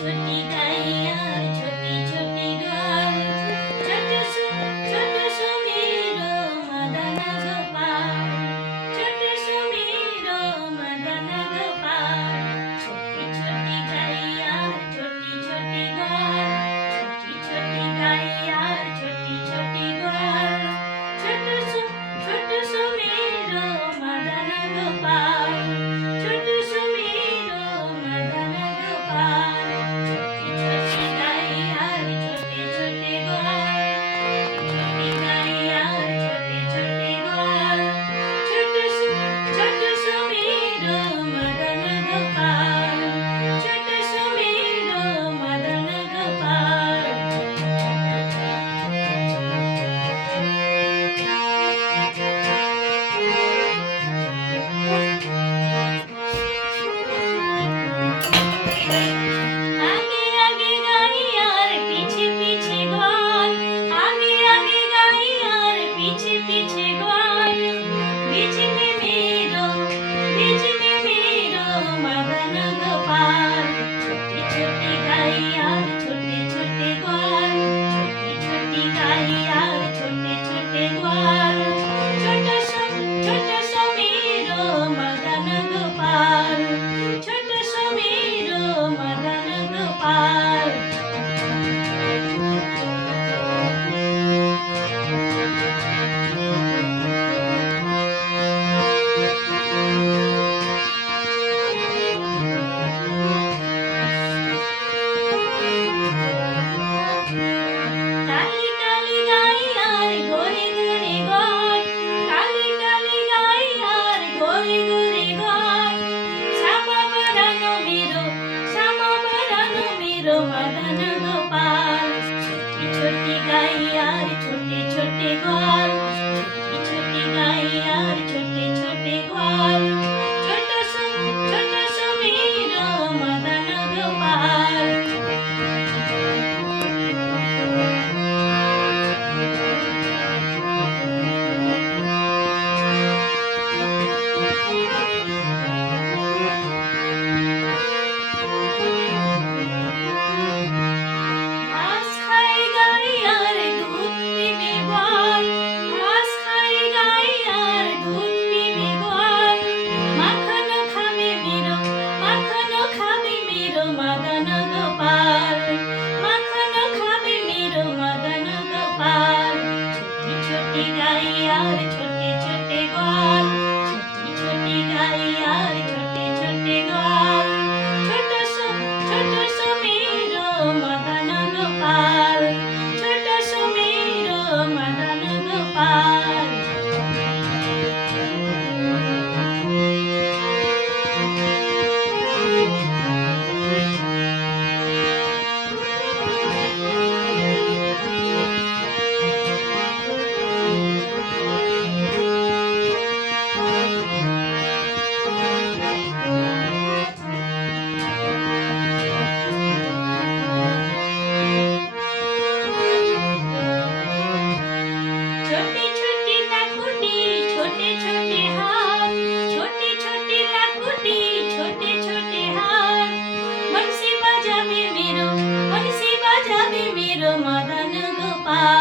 छोटी गाइयार छोटी छोटी गाय छोट सुमीरो मदन गोपाल छोट सुमीरो मदन गोपाल छोटी छोटी गाइयार छोटी छोटी गाय छोटी गाइयार छोटी छोटी गाय छोट सुमीरो मदन गोपाल छोट सुमीरो मदन गोपाल छोटी गाइयार छोटे छोटे ग्वाल छोटी गाइयार छोटे छोटे ग्वाल छोट सुमीरो मदन गोपाल छोट सुमीरो मदन गोपाल आगे आगे गाइयार पीछे पीछे ग्वाल आगे आगे गाइयार पीछे पीछे ग्वाल बीच में मेरो मदन गोपाल छोटी छोटी गाइयार छोटे छोटे ग्वाल छोटी गाइयार छोटे छोटे ग्वाल छोट सुमीरो मदन गोपाल छोट सुमीरो मदन गोपाल काली काली गाइयार गोरे गोरे गाल काली काली गाइयार गोरे गोरे गाल श्यामा बरन मेरो मदन गोपाल छोटी गाइयार छोटे छोटे ग्वाल छोटी गाइयार छोटे छोटे ग्वाल छोट सुमीरो मदन गोपाल घास खाए गाइयार दूध पीबे ग्वाल घास खाए गाइयार दूध पीबे ग्वाल माखन खाबे मेरो मदन गोपाल माखन खाबे मेरो मदन गोपाल छोटी गाइयार छोटे छोटे ग्वाल छोटी गाइयार छोटे छोटे ग्वाल छोट सुमीरो मदन गोपाल छोट सुमीरो मदन गोपाल छोटी छोटी लाकुटी छोटे छोटे हाथ छोटी छोटी लाकुटी छोटे छोटे हाथ बंसी बजाबे मेरो मदन गोपाल